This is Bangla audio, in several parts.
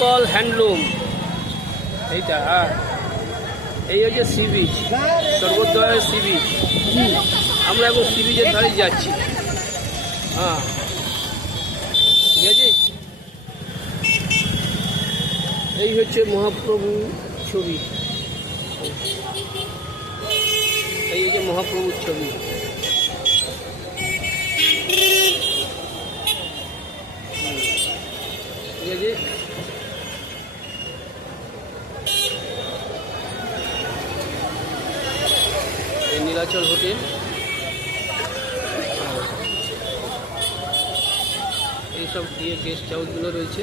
Local handloom. এইটা হ্যাঁ, এই হচ্ছে সি বিচ, স্বর্গদ্বারের সি বিচ। আমরা এখন সি বিচের ধারে যাচ্ছি। হ্যাঁ ঠিক আছে। এই হচ্ছে মহাপ্রভু ছবি, এই হচ্ছে মহাপ্রভুর ছবি। ঠিক আছে। এই নীলাচল হোটেল, এইসব দিয়ে গেস্ট হাউসগুলো রয়েছে।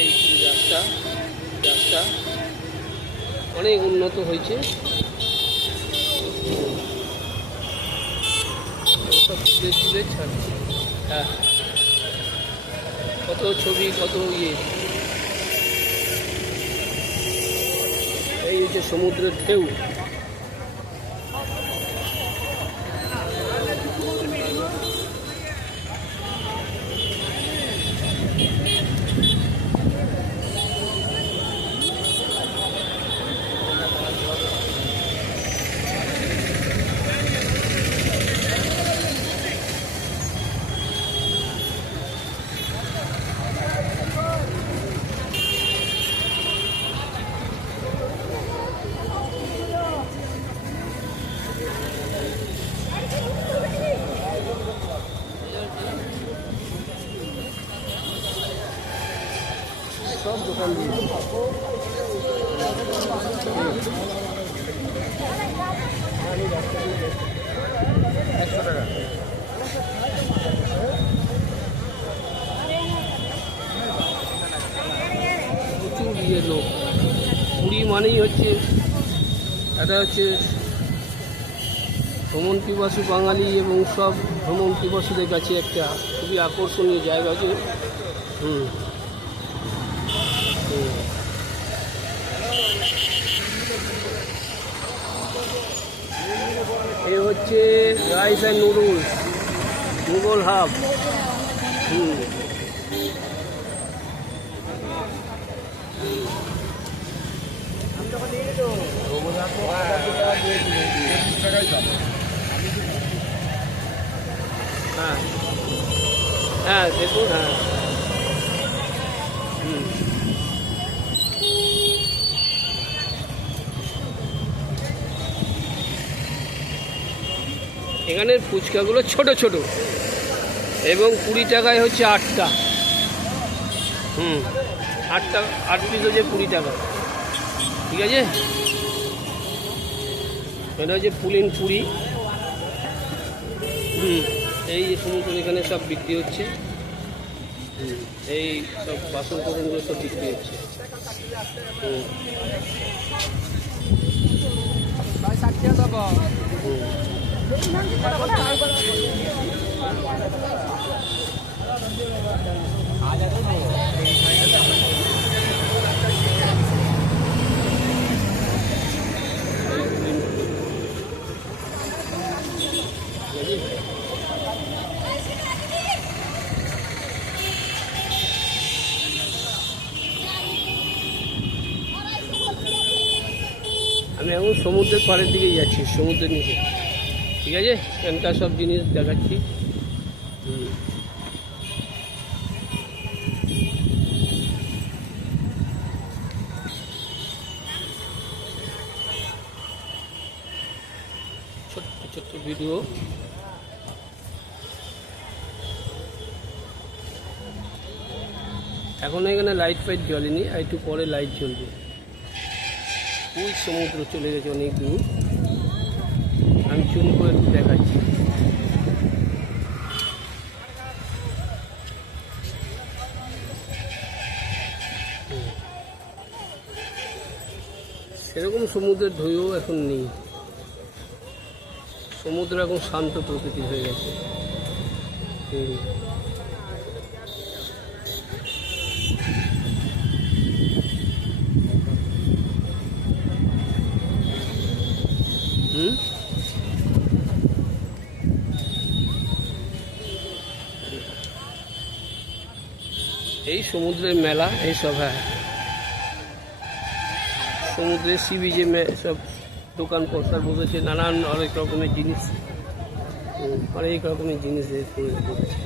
এই রাস্তা রাস্তা অনেক উন্নত হয়েছে। সব তুলে তুলে ছাড়ছে। হ্যাঁ, কত ছবি, কত ইয়ে। এই হচ্ছে সমুদ্রের ঢেউ। সব দোকান দিয়ে 100 টাকা। প্রচুর ইয়ে লোক। পুরী মানেই হচ্ছে, এটা হচ্ছে ভ্রমণ পিপাসু বাঙালি এবং সব ভ্রমণ পিপাসুদের কাছে একটা খুবই আকর্ষণীয় জায়গা আছে। এ হচ্ছে rice and noodles, Mughal hub. হ্যাঁ হ্যাঁ দেখুন। হ্যাঁ এখানের ফুচকাগুলো ছোট ছোট এবং 20 টাকায় হচ্ছে 8টা। 8টা 8 পিস হচ্ছে 20 টাকা। ঠিক আছে। এটা হচ্ছে পুলিন পুরি। এই যে সমস্ত এখানে সব বিক্রি হচ্ছে। এই সব বাসন কোসনগুলো সব বিক্রি হচ্ছে। আমি এখন সমুদ্রের পাড়ের দিকেই যাচ্ছি, সমুদ্রের নিচে। ঠিক আছে, এখানকার সব জিনিস দেখাচ্ছি। ছোট্ট ছোট্ট ভিডিও। এখন এখানে লাইট ফাইট জ্বলেনি, আর একটু পরে লাইট জ্বলবে। ওই সমুদ্র চলে গেছে অনেক দূর। আমি চুন করে দেখাচ্ছি। সেরকম সমুদ্রের ঢেউ এখন নেই। সমুদ্র এখন শান্ত প্রকৃতির হয়ে গেছে। এই সমুদ্রের মেলা এইসব, হ্যাঁ সমুদ্রের সি বিচে সব দোকান পোস্টার বসেছে, নানান অনেক রকমের জিনিস, অনেক রকমের জিনিস বসেছে।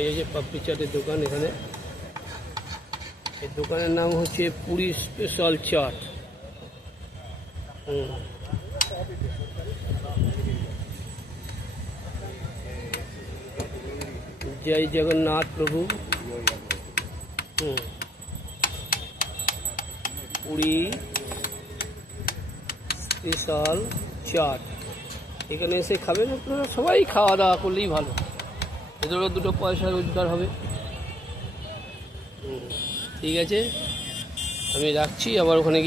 এই যে পাপড়ি চাটের দোকান, এখানে এই দোকানের নাম হচ্ছে পুরী স্পেশাল চাট। জয় জগন্নাথ প্রভু। পুরী স্পেশাল চাট, এখানে এসে খাবেন আপনারা, সবাই খাওয়া দাওয়া করলেই ভালো, এদেরও দুটো পয়সা রোজগার হবে। ঠিক আছে, আমি রাখছি, আবার ওখানে